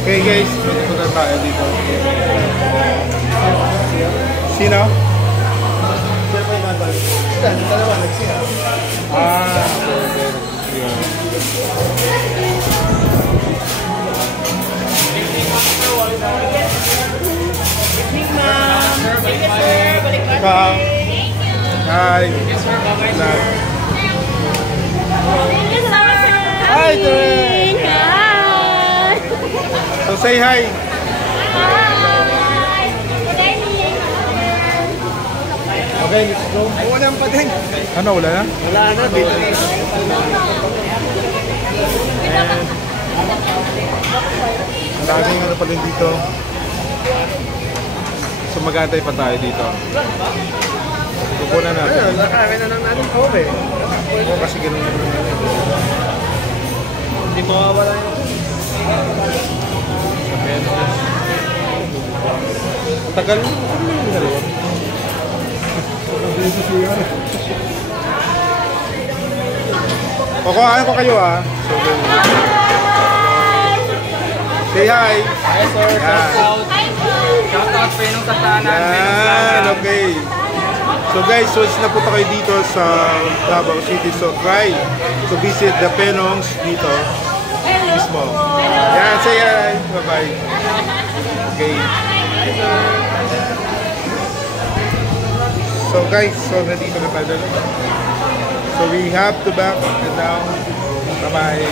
Okay guys, punta tayo dito. Sino? Ah, hi. Hi, Tere. So say hi. Okay, let's go. Wala pa din. Ano, wala na? Wala na, dito na. Maraming ano pa din dito. So mag-aantay pa tayo dito. Kukunan natin. Ayun, nakawin na lang natin cover. Oo, kasi ganun naman natin. Hindi mawawala yun. Ang tagal mo. Kukuhaan ko kayo ah. So, say hi. Hi sir, shout out. Shout out Penong Satanan. Yan, okay. So guys, once napunta kayo dito sa Davao City, so try to visit the Penongs dito. Mismo. Yan, say hi. Bye-bye. Okay. So guys, so nandito na tayo. So we have to back and down. Bye-bye.